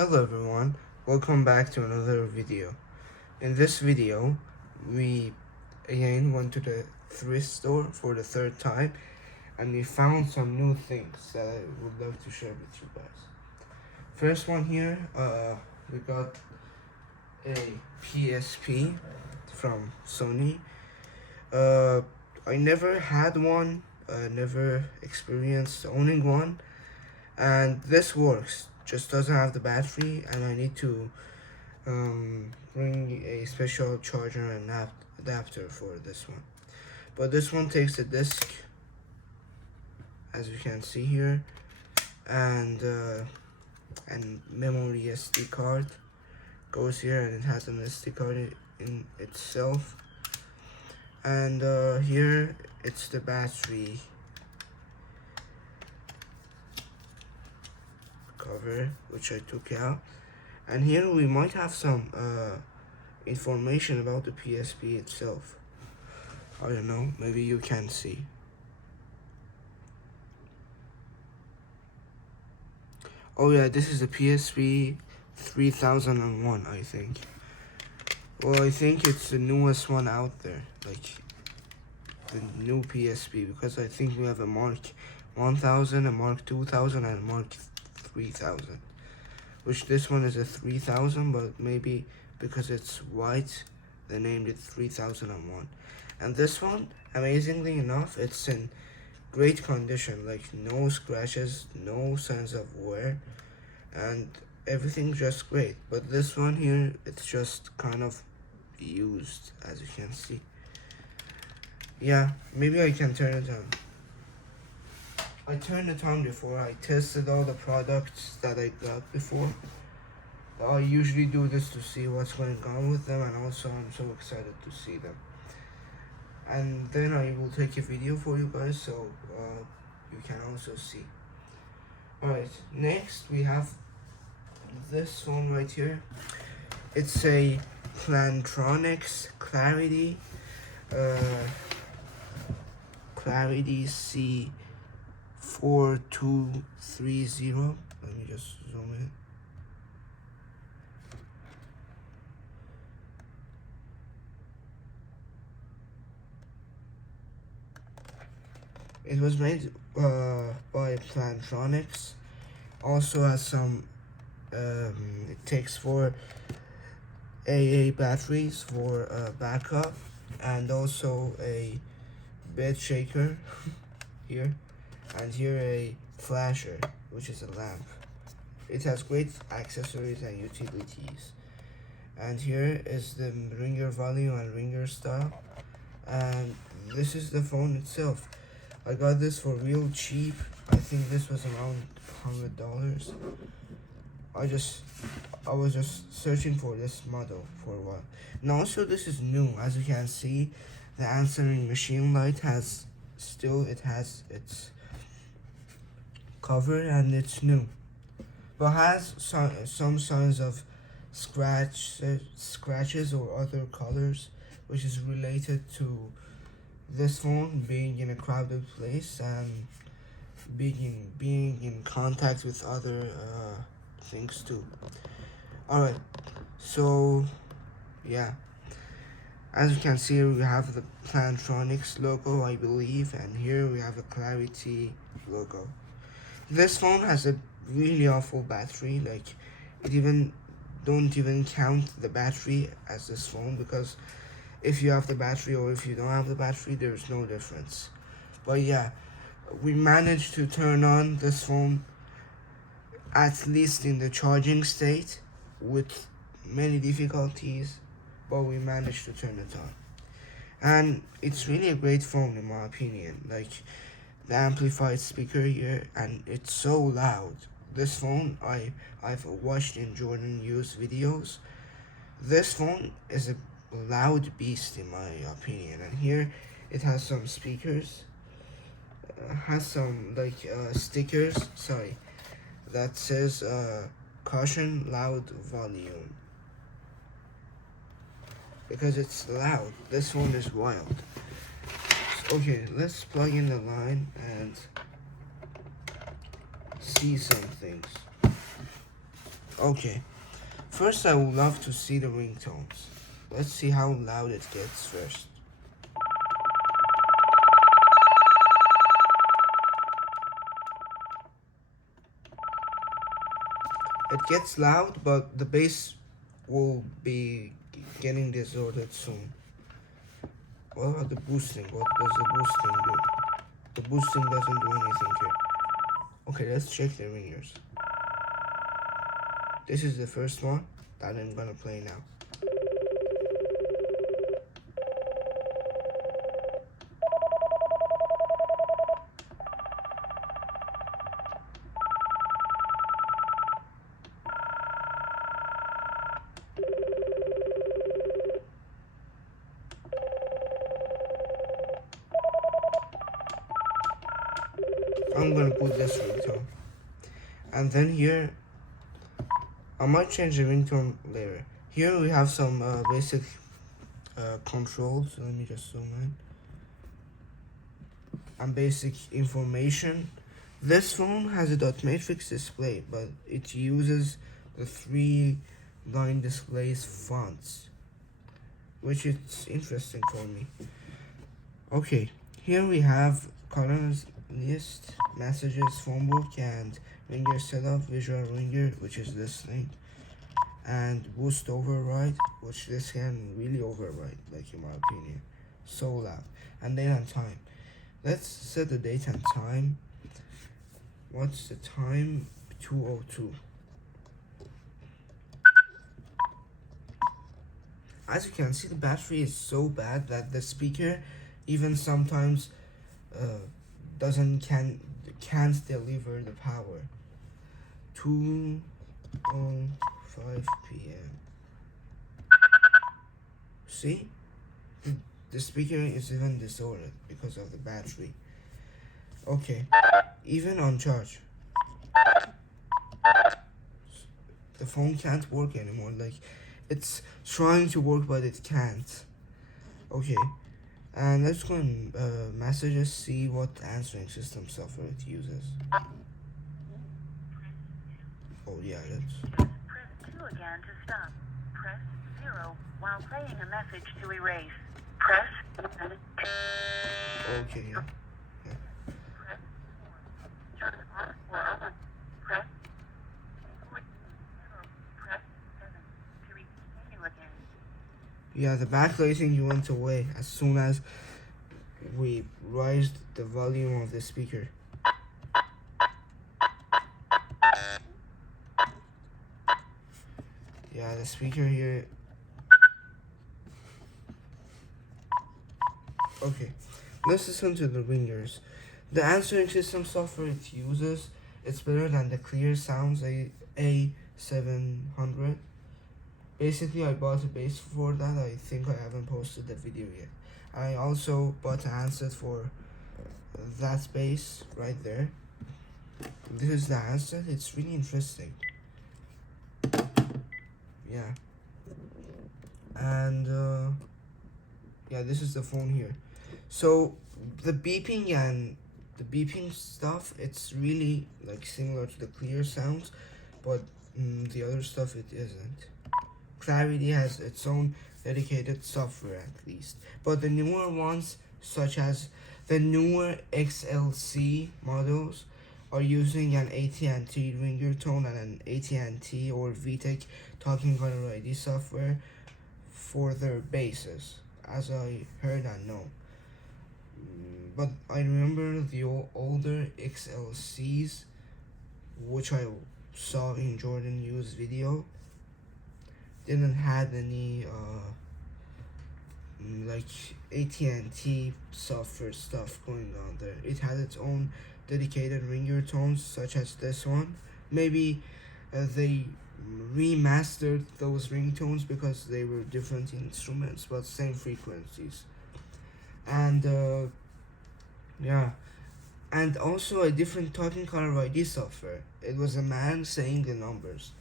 Hello everyone, welcome back to another video. In this video, we again went to the thrift store for the third time and we found some new things that I would love to share with you guys. First one here, we got a PSP from Sony. I never had one, never experienced owning one, and this works, just doesn't have the battery, and I need to bring a special charger and adapter for this one. But this one takes a disc, as you can see here, and memory SD card goes here, and it has an SD card in itself. And here it's the battery cover, which I took out, and here we might have some information about the PSP itself. I don't know, maybe you can see. Oh yeah, this is the PSP 3001, I think. Well, I think it's the newest one out there, like the new PSP, because I think we have a Mark 1000, a Mark 2000, and a Mark 3000. Which this one is a 3000, but maybe because it's white, they named it 3001. And this one, amazingly enough, it's in great condition, like no scratches, no signs of wear, and everything's just great. But this one here, it's just kind of used, as you can see. Yeah, maybe I can turn it on. I turned it on before. I tested all the products that I got before. I usually do this to see what's going on with them, and also I'm so excited to see them. And then I will take a video for you guys, so you can also see. Alright, next we have this phone right here. It's a Plantronics Clarity C4230. Let me just zoom in. It was made by Plantronics. Also has some, it takes 4 AA batteries for backup, and also a bed shaker here, and here a flasher, which is a lamp. It has great accessories and utilities. And here is the ringer volume and ringer style, and this is the phone itself. I got this for real cheap. I think this was around $100. I was just searching for this model for a while. And also this is new, as you can see. The answering machine light has its cover, and it's new, but has some signs of scratches or other colors, which is related to this phone being in a crowded place and being in contact with other things too. Alright, so yeah, as you can see, we have the Plantronics logo, I believe, and here we have a Clarity logo. This phone has a really awful battery, like don't even count the battery as this phone, because if you have the battery or if you don't have the battery, there's no difference. But yeah, we managed to turn on this phone, at least in the charging state, with many difficulties, but we managed to turn it on. And it's really a great phone in my opinion, like the amplified speaker here, and it's so loud. This phone, I've watched in Jordan use videos. This phone is a loud beast in my opinion. And here it has some speakers, has some like stickers, sorry, that says caution loud volume, because it's loud. This one is wild. Okay, let's plug in the line and see some things. Okay, first I would love to see the ringtones. Let's see how loud it gets first. It gets loud, but the bass will be getting distorted soon. What about the boosting? What does the boosting do? The boosting doesn't do anything here. Okay, let's check the ringers. This is the first one that I'm gonna play now. I'm gonna put this ringtone. And then here, I might change the ringtone later. Here we have some basic controls. Let me just zoom in. And basic information. This phone has a dot matrix display, but it uses the 3-line displays fonts, which is interesting for me. Okay, here we have colors list, messages, phone book, and ringer setup, visual ringer, which is this thing, and boost override, which this can really override, like in my opinion. So loud. And date and time. Let's set the date and time. What's the time? 2:02. As you can see, the battery is so bad that the speaker even sometimes can't deliver the power. 2:05 p.m. See? The speaker is even disordered because of the battery. Okay, even on charge, the phone can't work anymore. Like, it's trying to work, but it can't. Okay, and let's go and messages, see what answering system software it uses. Oh yeah, let's. Press 2 again to stop. Press 0 while playing a message to erase. Press. Okay, yeah. Press 4. Turn off or on. Press 4. Press 7 to continue again. Yeah, the backlighting went away as soon as we raised the volume of the speaker. Yeah, the speaker here. Okay, let's listen to the ringers. The answering system software it uses, it's better than the Clear Sounds A700. Basically, I bought a base for that. I think I haven't posted the video yet. I also bought a handset for that base right there. This is the handset. It's really interesting. Yeah. And yeah, this is the phone here. So the beeping stuff, it's really like similar to the Clear Sounds, but the other stuff it isn't. Clarity has its own dedicated software at least, but the newer ones, such as the newer XLC models, are using an AT&T ringer tone and an AT&T or VTech talking caller ID software for their bases, as I heard and know. But I remember the older XLCs, which I saw in Jordan Yu's video, didn't had any like AT&T software stuff going on there. It had its own dedicated ringer tones, such as this one. Maybe they remastered those ringtones because they were different instruments but same frequencies. And yeah, and also a different talking caller ID software. It was a man saying the numbers.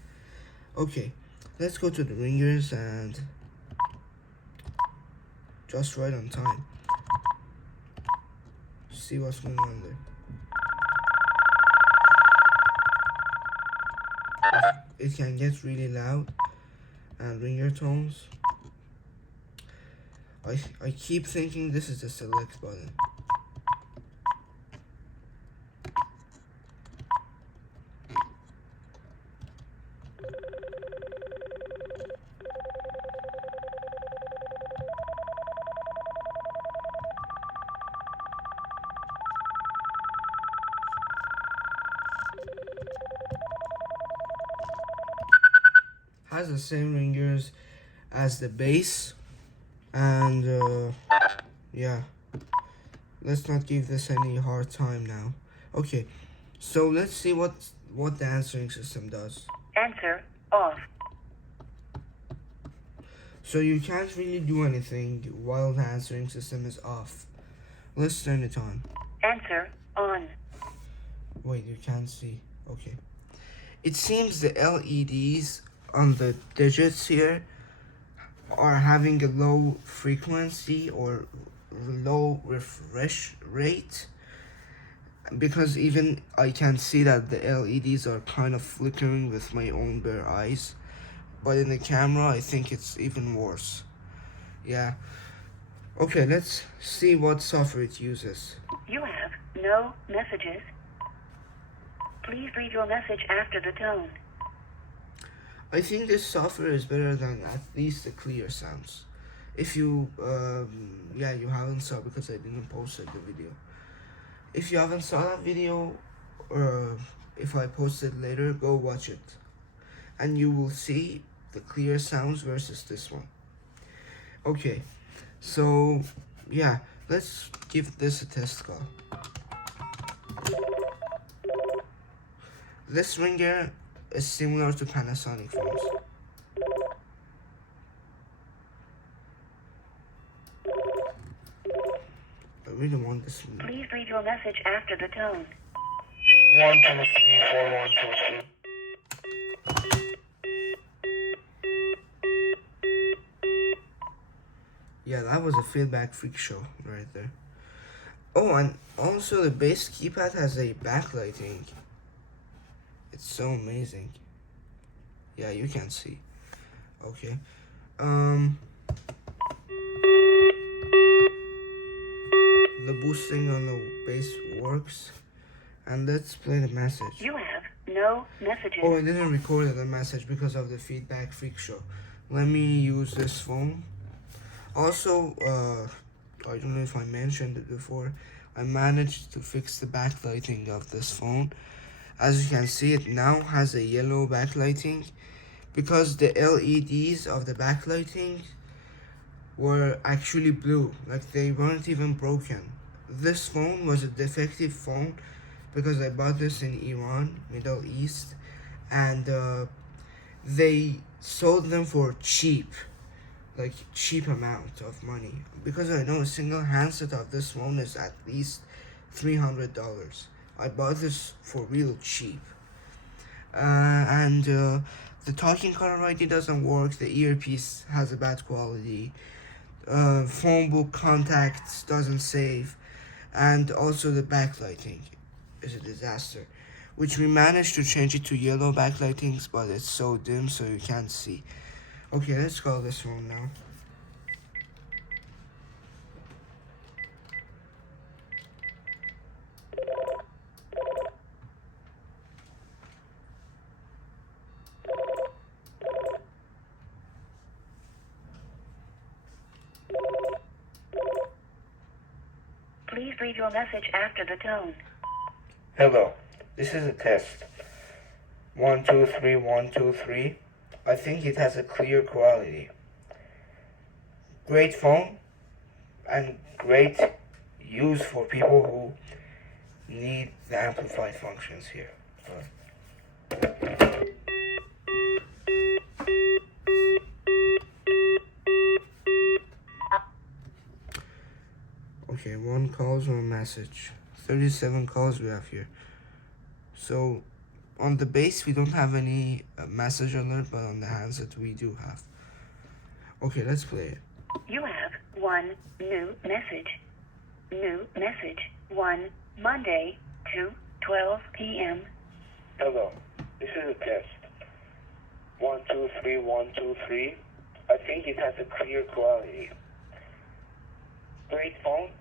Okay, let's go to the ringers and just right on time. See what's going on there. It can get really loud and ringer tones. I keep thinking this is the select button. Has the same ringers as the bass, and yeah, let's not give this any hard time now. Okay, so let's see what the answering system does. Answer off. So you can't really do anything while the answering system is off. Let's turn it on. Answer on. Wait, you can't see. Okay. It seems the LEDs on the digits here are having a low frequency or low refresh rate, because even I can see that the LEDs are kind of flickering with my own bare eyes, but in the camera I think it's even worse. Yeah. Okay, let's see what software it uses. You have no messages. Please leave your message after the tone. I think this software is better than at least the clear sounds. If you, yeah, you haven't saw, because I didn't post the video. If you haven't saw that video, or if I post it later, go watch it. And you will see the clear sounds versus this one. Okay, so, yeah, let's give this a test call. This ringer is similar to Panasonic phones. I really want this one. Please leave your message after the tone. 1 2 3 4 1 2 3. Yeah, that was a feedback freak show right there. Oh, and also the base keypad has a backlighting. It's so amazing. Yeah, you can see. Okay. The boosting on the bass works. And let's play the message. You have no messages. Oh, I didn't record the message because of the feedback freak show. Let me use this phone. Also, I don't know if I mentioned it before, I managed to fix the backlighting of this phone. As you can see, it now has a yellow backlighting because the LEDs of the backlighting were actually blue, like they weren't even broken. This phone was a defective phone because I bought this in Iran, Middle East, and they sold them for cheap amount of money, because I know a single handset of this phone is at least $300. I bought this for real cheap. And the talking color ID doesn't work, the earpiece has a bad quality, phone book contacts doesn't save, and also the backlighting is a disaster, which we managed to change it to yellow backlightings, but it's so dim so you can't see. Okay, let's call this phone now. Please leave your message after the tone. Hello, this is a test. 1 2 3 1 2 3. I think it has a clear quality. Great phone and great use for people who need the amplified functions here. Okay, 1 calls, 1 message. 37 calls we have here. So on the base we don't have any message alert, but on the handset we do have. Okay, let's play it. You have one new message. New message 1 Monday 2:12 p.m. Hello, this is a test. 123 I think it has a clear quality. Great phone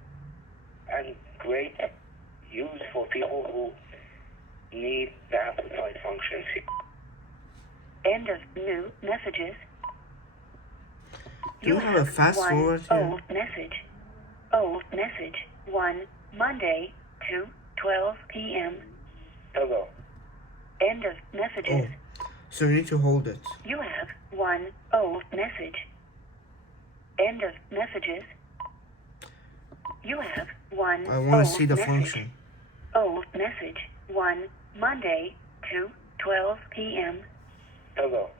and great use for people who need the amplified functions. End of new messages. Do you have a fast forward here? Old message. Old message. 1 Monday 2:12 p.m. Hello. End of messages. Oh, so you need to hold it. You have 1 old message. End of messages. You have 1 I want to old see the message. function. Old message. 1 Monday 2:12 p.m. Hello.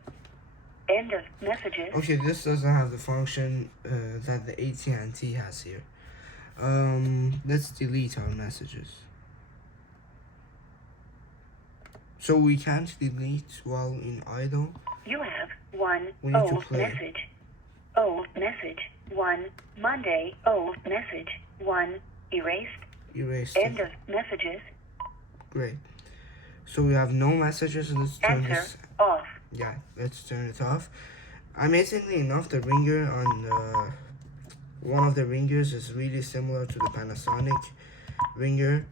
End of messages. Okay, this doesn't have the function that the AT&T has here. Let's delete our messages. So we can't delete while in idle. You have 1 We need to old play. message. Old message. 1 Monday. Old message. 1 erased. Erased End it. of messages. Great. So we have no messages. Let's turn Answer this. off. Yeah, let's turn it off. Amazingly enough, the ringer on one of the ringers is really similar to the Panasonic ringer.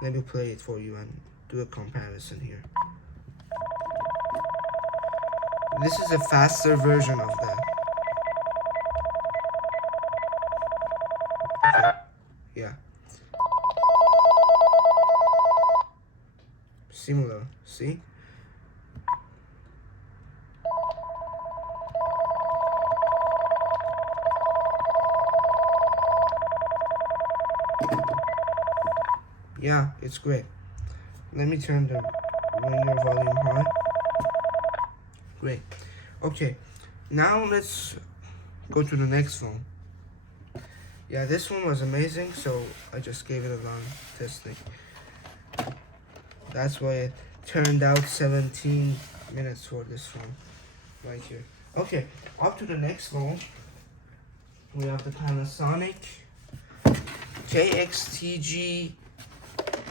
Let me play it for you and do a comparison here. This is a faster version of that. Yeah. Similar, see? Yeah, it's great. Let me turn the ringer volume high. Great. Okay, now let's go to the next phone. Yeah, this one was amazing, so I just gave it a long testing. That's why it turned out 17 minutes for this phone right here. Okay, up to the next phone. We have the Panasonic KXTG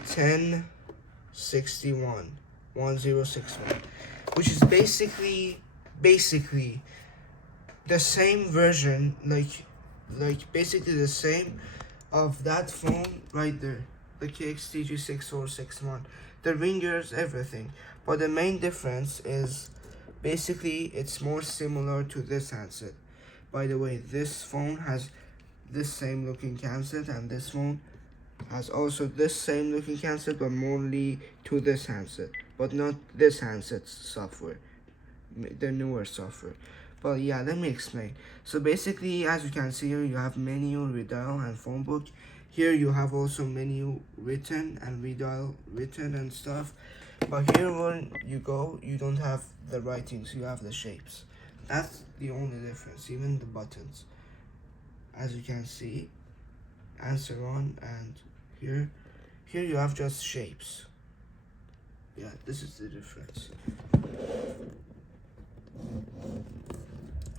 1061, which is basically the same version, like basically the same of that phone right there, the KXTG 6461. The ringers, everything, but the main difference is basically it's more similar to this handset. By the way, this phone has this same looking handset, and this phone has also this same looking handset, but mainly to this handset, but not this handset's software, the newer software. But yeah, let me explain. So basically, as you can see here, you have menu, redial, and phone book. Here you have also menu written and redial written and stuff. But here when you go, you don't have the writings, you have the shapes. That's the only difference, even the buttons. As you can see, answer on, and here you have just shapes. Yeah, this is the difference.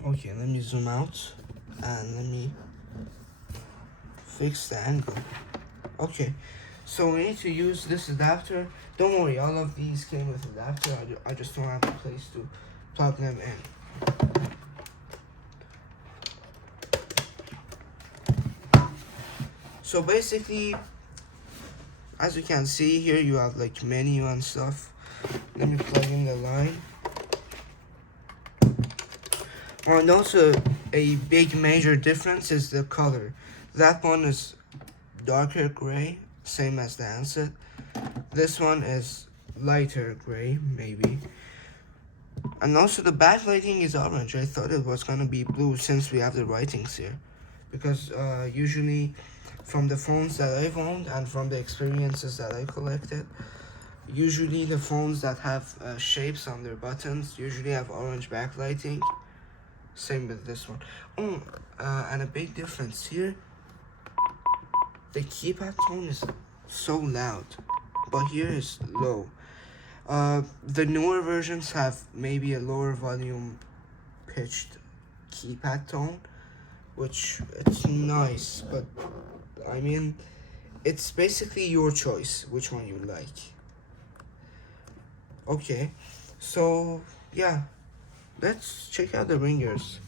Okay, let me zoom out and let me fix the angle. Okay, so we need to use this adapter. Don't worry, all of these came with adapter. I just don't have a place to plug them in. So basically, as you can see here, you have like menu and stuff. Let me plug in the line. And also a big major difference is the color. That one is darker gray, same as the handset. This one is lighter gray, maybe. And also the backlighting is orange. I thought it was gonna be blue since we have the writings here. Because usually from the phones that I've owned and from the experiences that I collected, usually the phones that have shapes on their buttons usually have orange backlighting. Same with this one. Oh, and a big difference here, the keypad tone is so loud, but here is low. The newer versions have maybe a lower volume pitched keypad tone, which it's nice, but I mean, it's basically your choice which one you like. Okay, so Yeah, let's check out the ringers.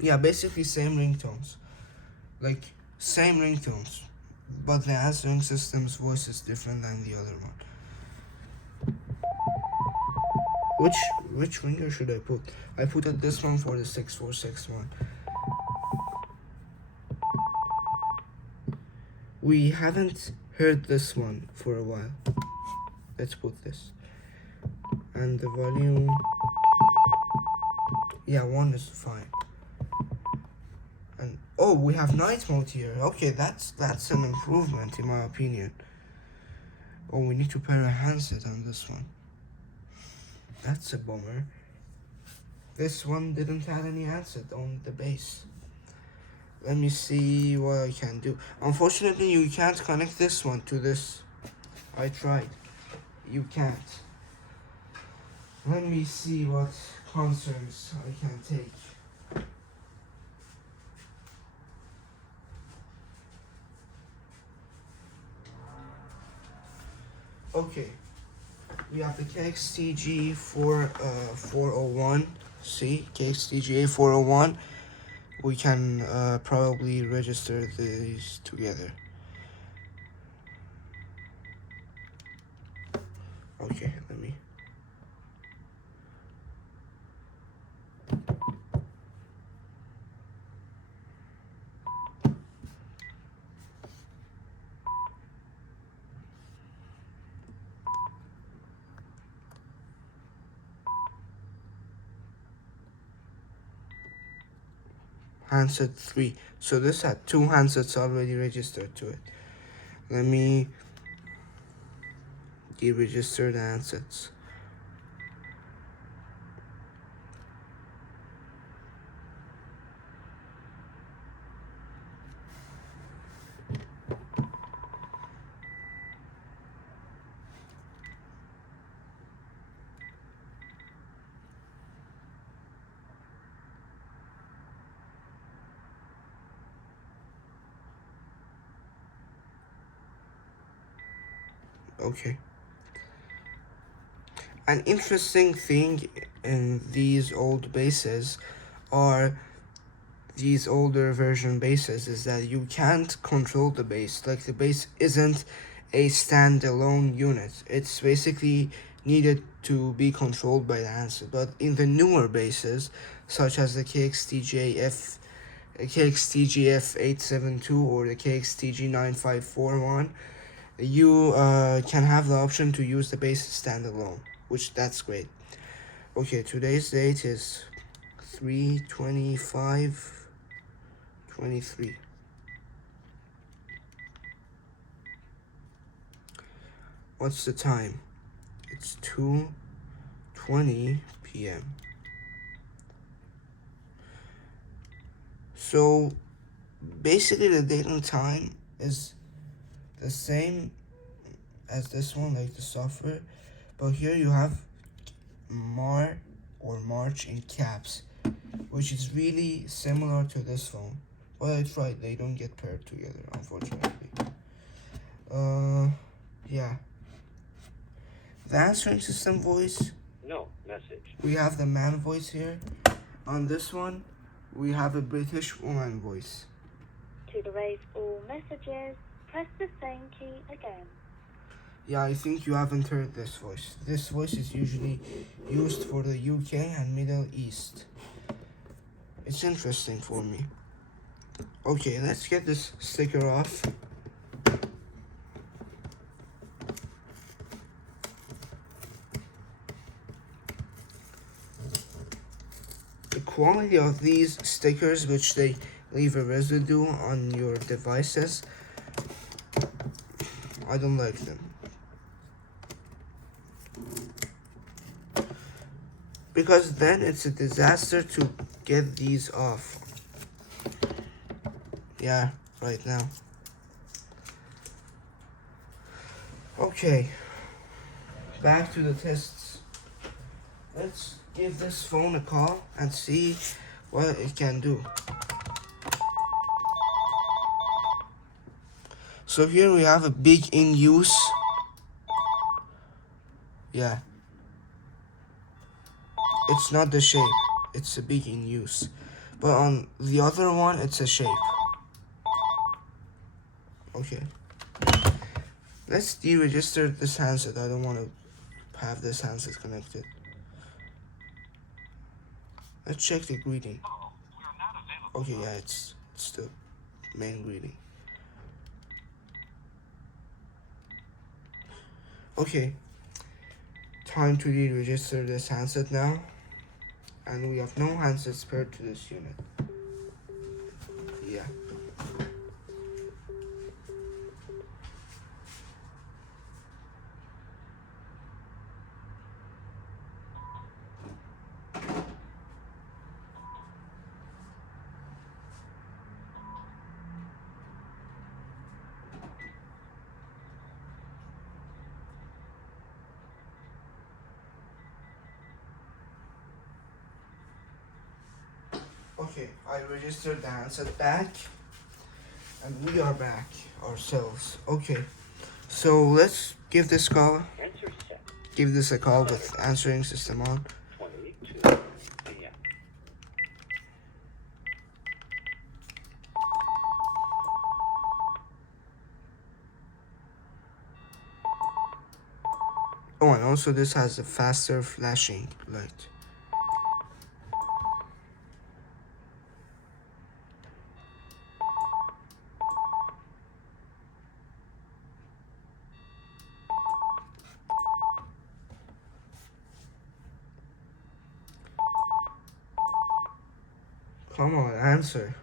Yeah, basically same ringtones. Like, same ringtones. But the answering system's voice is different than the other one. Which ringer should I put? I put this one for the 6461. We haven't heard this one for a while. Let's put this. And the volume, yeah, 1 is fine. And oh, we have night mode here. Okay, that's an improvement in my opinion. Oh, we need to pair a handset on this one. That's a bummer. This one didn't have any handset on the base. Let me see what I can do. Unfortunately, you can't connect this one to this. I tried. You can't. Let me see what concerns I can take. Okay. We have the KXTG 401. See? KXTG 401. We can probably register these together. Okay, let me. Handset 3. So this had 2 handsets already registered to it. Let me deregister the handsets. Okay. An interesting thing in these old bases are these older version bases is that you can't control the base. Like, the base isn't a standalone unit. It's basically needed to be controlled by the handset. But in the newer bases, such as the KXTGF872 or the KXTG9541, you can have the option to use the base standalone, which that's great. Okay, today's date is 3/25/23. What's the time? It's 2:20 p.m. So basically the date and time is the same as this one, like the software, but here you have March in caps, which is really similar to this phone. But I tried, they don't get paired together, unfortunately. Yeah. The answering system voice. No message. We have the man voice here. On this one, we have a British woman voice. To erase all messages, press the same key again. Yeah, I think you haven't heard this voice. This voice is usually used for the UK and Middle East. It's interesting for me. Okay, let's get this sticker off. The quality of these stickers, which they leave a residue on your devices, I don't like them. Because then it's a disaster to get these off. Yeah, right now. Okay, back to the tests. Let's give this phone a call and see what it can do. So here we have a big in use. Yeah. It's not the shape, it's a big in use. But on the other one, it's a shape. Okay. Let's deregister this handset. I don't want to have this handset connected. Let's check the greeting. Okay, yeah, it's the main greeting. Okay, time to deregister this handset now. And we have no handsets paired to this unit. Yeah. Okay, I registered the handset back, and we are back ourselves. Okay, so let's give this call. Give this a call with answering system on. 22 p.m. Oh, and also this has a faster flashing light. Come on, answer.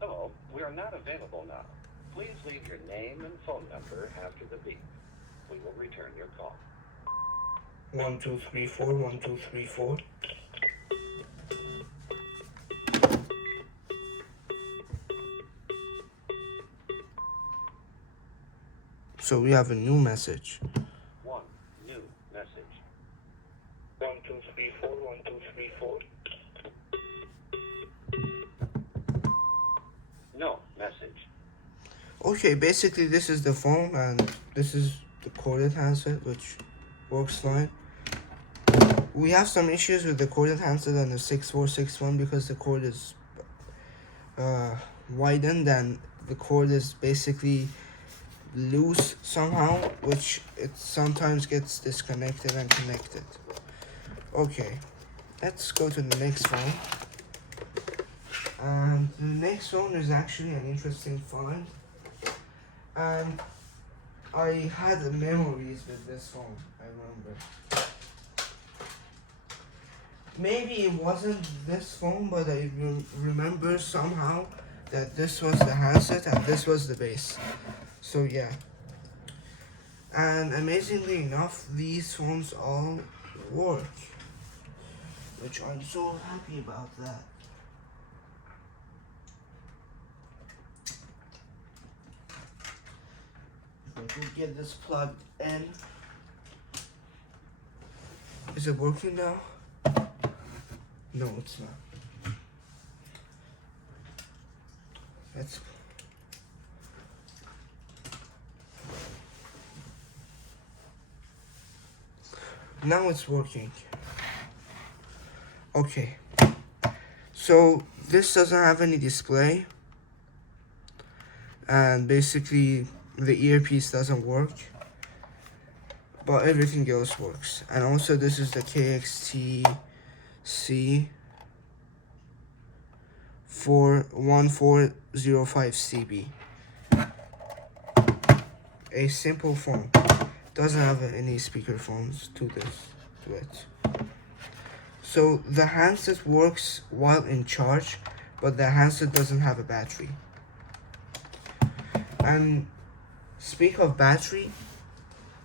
Hello, we are not available now. Please leave your name and phone number after the beep. We will return your call. 1 2 3 4 1 2 3 4. So we have a new message. One new message. 1 2 3 4 1 2 3 4. No message. Okay, basically this is the phone and this is the corded handset, which works fine. We have some issues with the corded handset and the 6461 because the cord is widened and the cord is basically loose somehow, which it sometimes gets disconnected and connected. Okay, let's go to the next phone. And the next phone is actually an interesting find. And I had memories with this phone, I remember. Maybe it wasn't this phone, but I remember somehow that this was the handset and this was the base. So yeah. And amazingly enough, these phones all work, which I'm so happy about that. If I could get this plugged in. Is it working now? No, it's not. Let's. Now it's working. Okay. So this doesn't have any display. And basically the earpiece doesn't work. But everything else works. And also this is the KXTC 1405CB. A simple phone. Doesn't have any speakerphones to it. So the handset works while in charge, but the handset doesn't have a battery. And speak of battery,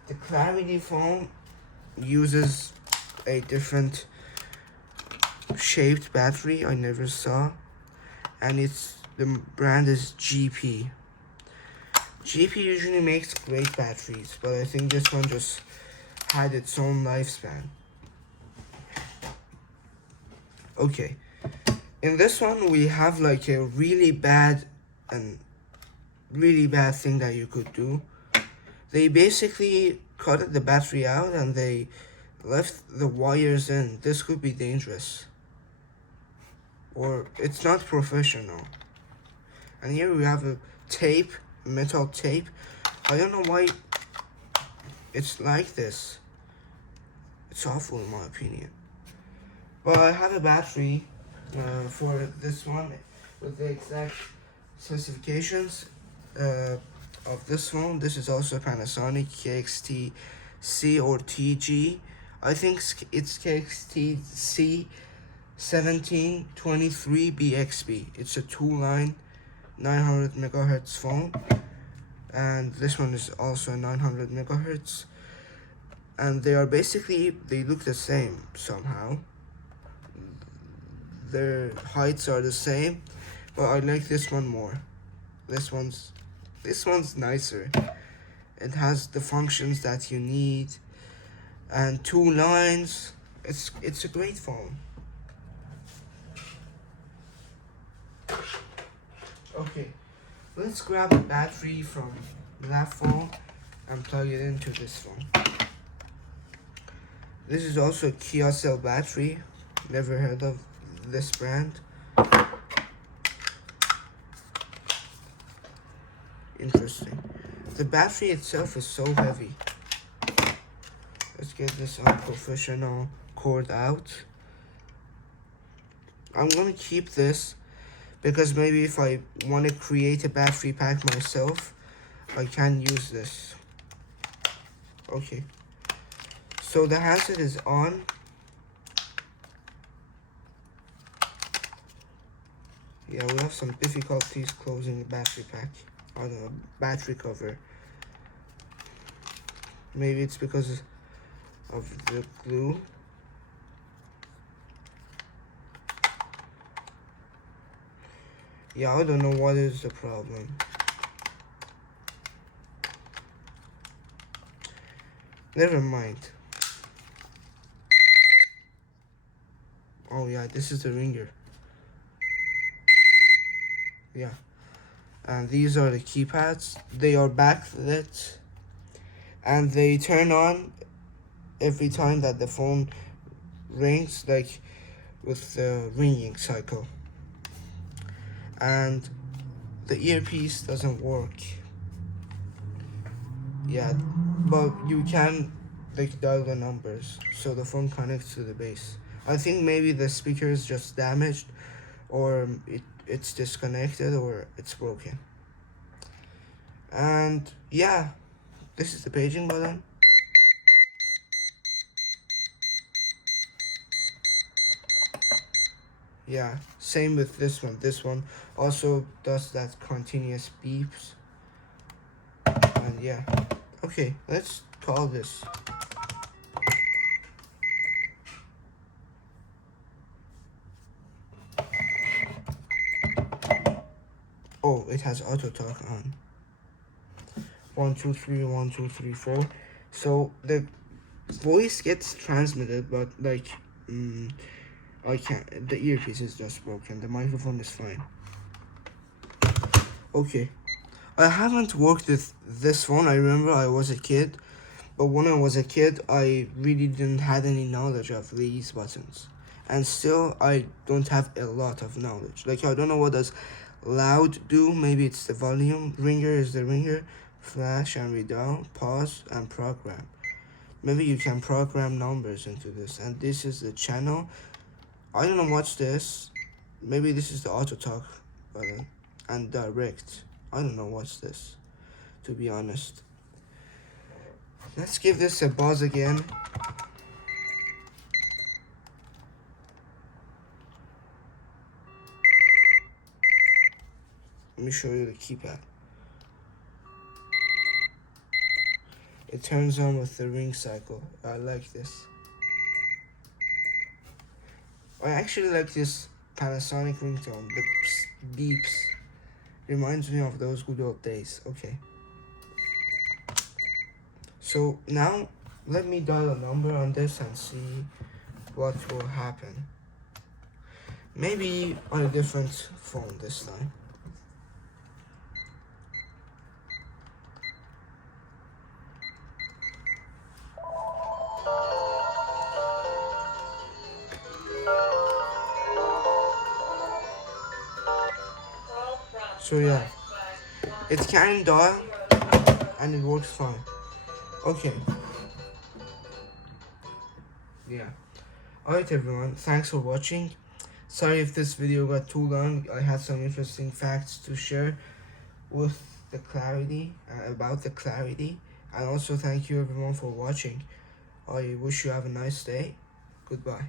the Clarity phone uses a different shaped battery I never saw, and it's The brand is GP. GP usually makes great batteries, but I think this one just had its own lifespan. Okay, in this one we have like a really bad thing that you could do. They basically cut the battery out and they left the wires in. This could be dangerous, or it's not professional. And here we have a tape, metal tape. I don't know why it's like this. It's awful in my opinion. But I have a battery for this one with the exact specifications of this phone. This is also Panasonic KXT C or TG. I think it's KXT C 1723BXB. It's a two-line 900 megahertz phone, and this one is also 900 megahertz, and they look the same somehow. Their heights are the same, but I like this one more. This one's nicer. It has the functions that you need and two lines. It's a great phone. Okay, let's grab a battery from that phone and plug it into this phone. This is also a Kia cell battery. Never heard of this brand. Interesting. The battery itself is so heavy. Let's get this unprofessional cord out. I'm gonna keep this because maybe if I want to create a battery pack myself, I can use this. Okay. So the handset is on. Yeah, we have some difficulties closing the battery pack, or the battery cover. Maybe it's because of the glue. Yeah, I don't know what is the problem. Never mind. Oh yeah, this is the ringer. Yeah. And these are the keypads. They are backlit, and they turn on every time that the phone rings, like with the ringing cycle. And the earpiece doesn't work. Yeah, but you can like dial the numbers so the phone connects to the base. I think maybe the speaker is just damaged, or it's disconnected, or it's broken. And yeah, this is the paging button. Yeah, same with this one. This one also does that continuous beeps. And yeah, okay, let's call this. Oh, it has auto talk on. 1 2 3 1 2 3 4. So the voice gets transmitted, but like I can't. The earpiece is just broken. The microphone is fine. Okay, I haven't worked with this phone. I remember I was a kid, but when I was a kid, I really didn't have any knowledge of these buttons, and still I don't have a lot of knowledge. Like I don't know what does loud do. Maybe it's the volume. Ringer is the ringer. Flash and redial, pause and program. Maybe you can program numbers into this, and this is the channel. I don't know what's this. Maybe this is the auto talk button, and direct. I don't know what's this, to be honest. Let's give this a buzz again. Let me show you the keypad. It turns on with the ring cycle. I like this. I actually like this Panasonic ringtone, the beeps. Reminds me of those good old days. Okay. So now let me dial a number on this and see what will happen. Maybe on a different phone this time. So yeah, it can dial and it works fine. Okay. Yeah. Alright everyone, thanks for watching. Sorry if this video got too long. I had some interesting facts to share with the clarity, about the clarity. And also thank you everyone for watching. I wish you have a nice day. Goodbye.